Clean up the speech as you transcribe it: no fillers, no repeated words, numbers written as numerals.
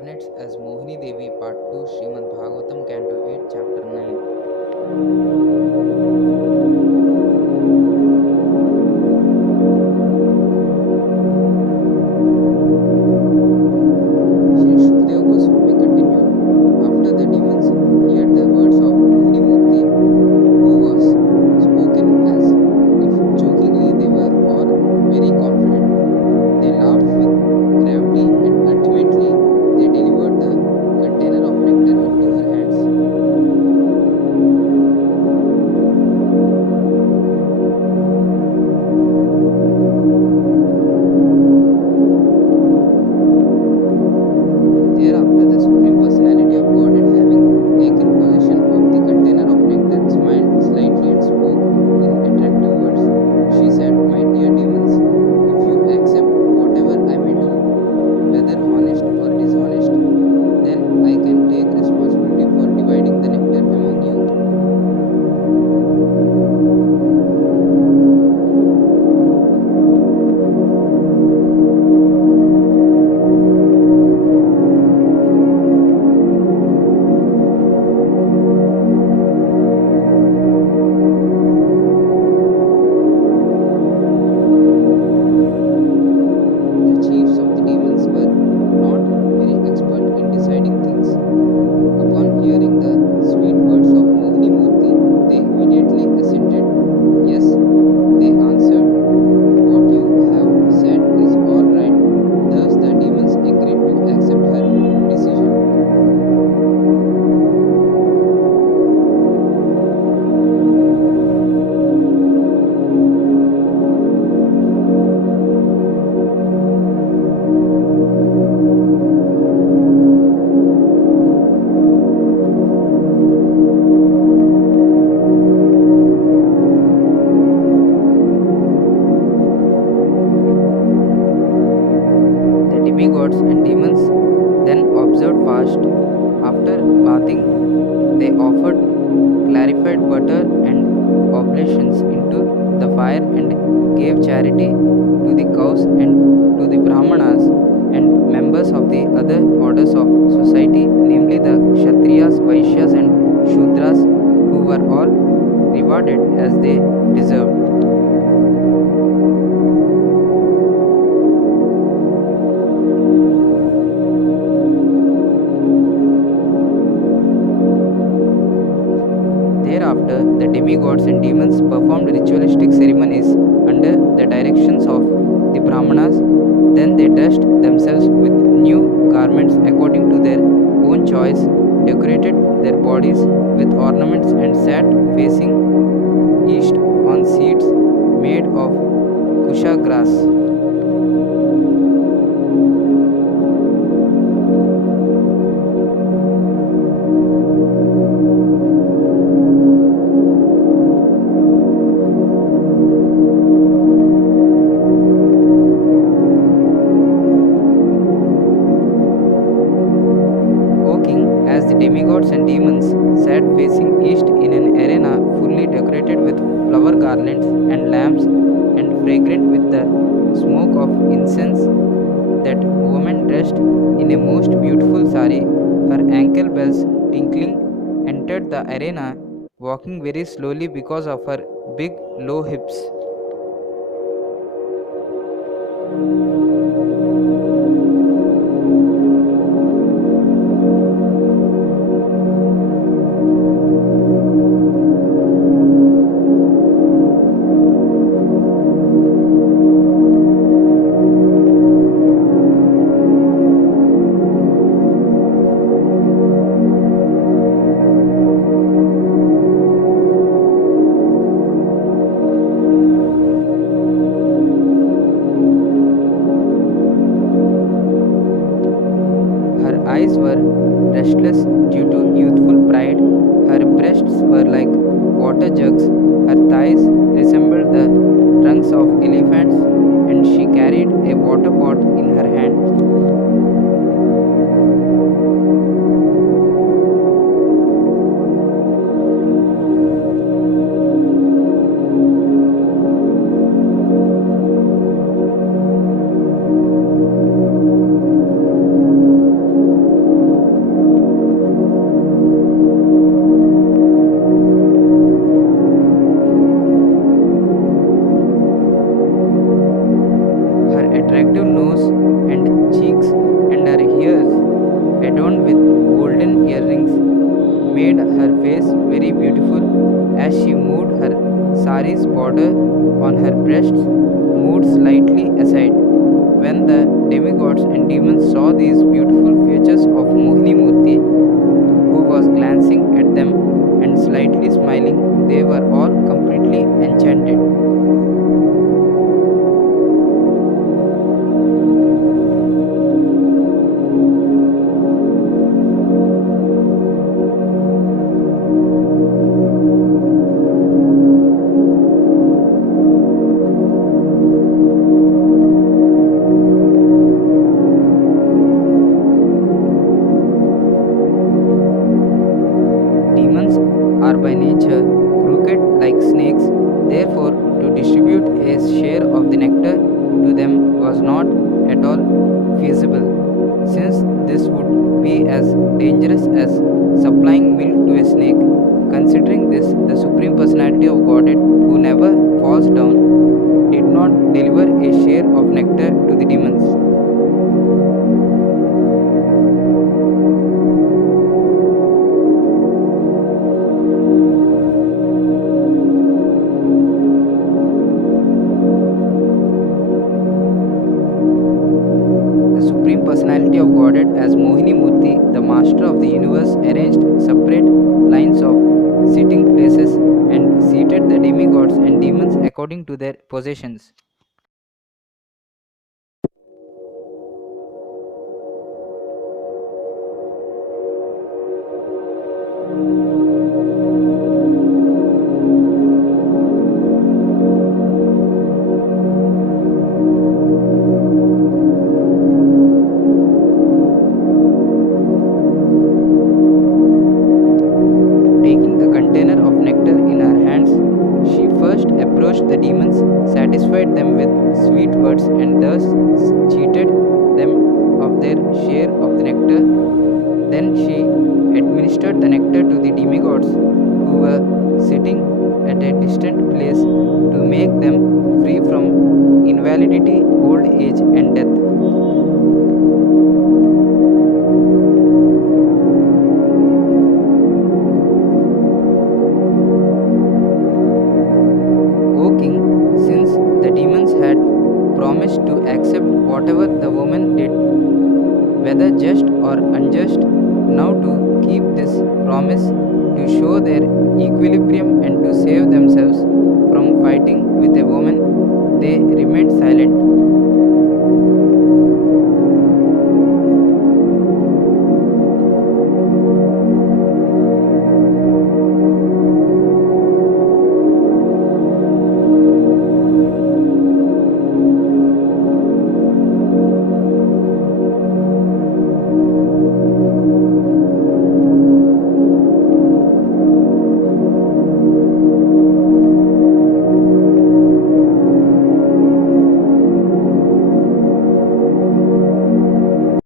reincarnates as Mohini Devi Part 2 Srimad Bhagavatam Canto 8 Chapter 9. Shri Shukdev Goswami continued. After the demons heard the words of Mohini Murti, who was spoken as if jokingly, they were all very confident. They laughed with gravity and ultimately they delivered the container of nectar into her hands. Thereafter, the Supreme Personality of Godhead, having taken possession of the container of nectar, smiled slightly and spoke in attractive words. She said, "My dear demons, if you accept whatever I may do, whether honest or dishonest, then I can take responsibility for dividing the nectar among you." The chiefs of the demons were not very expert in deciding things. Upon hearing the sweet words of Mohini Murti, they immediately assented. "Yes," they answered, "what you have said is all right." Thus the demons agreed to accept her decision. The demigods and demons then observed fast. After bathing, they offered clarified butter and oblations into the fire and gave charity to the cows and to the brahmanas and members of the other orders of society, namely the Kshatriyas, Vaishyas, and Shudras, who were all rewarded as they deserved. Thereafter, the demigods and demons performed ritualistic ceremonies under the directions of the Brahmanas. Then they dressed themselves with new garments according to their own choice, decorated their bodies with ornaments, and sat facing east on seats made of kusha grass. O king, as the demigods and demons sat facing east in an arena fully decorated with flower garlands and lamps and fragrant with the smoke of incense, that woman dressed in a most beautiful sari, her ankle bells tinkling, entered the arena, walking very slowly because of her big low hips. Her eyes were restless due to youthful pride, her breasts were like water jugs, her thighs resembled the trunks of elephants, and she carried a water pot in her hand. adorned with golden earrings, made her face very beautiful. As she moved, her sari's border on her breasts moved slightly aside. When the demigods and demons saw these beautiful features of Mohini Murti, who was glancing at them and slightly smiling, they were all completely enchanted. Demons are by nature crooked like snakes, therefore, to distribute a share of the nectar to them was not at all feasible, since this would be as dangerous as supplying milk to a snake. Considering this, the Supreme Personality of Godhead, who never falls down, did not deliver a share of nectar to the demons. The Supreme Personality of Godhead, as Mohini Murti, the Master of the Universe, arranged separate lines of sitting places and seated the demigods and demons according to their possessions. Taking the container of nectar in her hands, she first approached the demons, satisfied them with sweet words, and thus cheated them of their share of the nectar. Then she administered the nectar to the demigods who were sitting at a distant place to make them free from invalidity, old age, and death. O king, since the demons had promised to accept whatever the woman did, whether just or unjust, now to keep this promise, to show their equilibrium and to save themselves from fighting with a woman, they remained silent.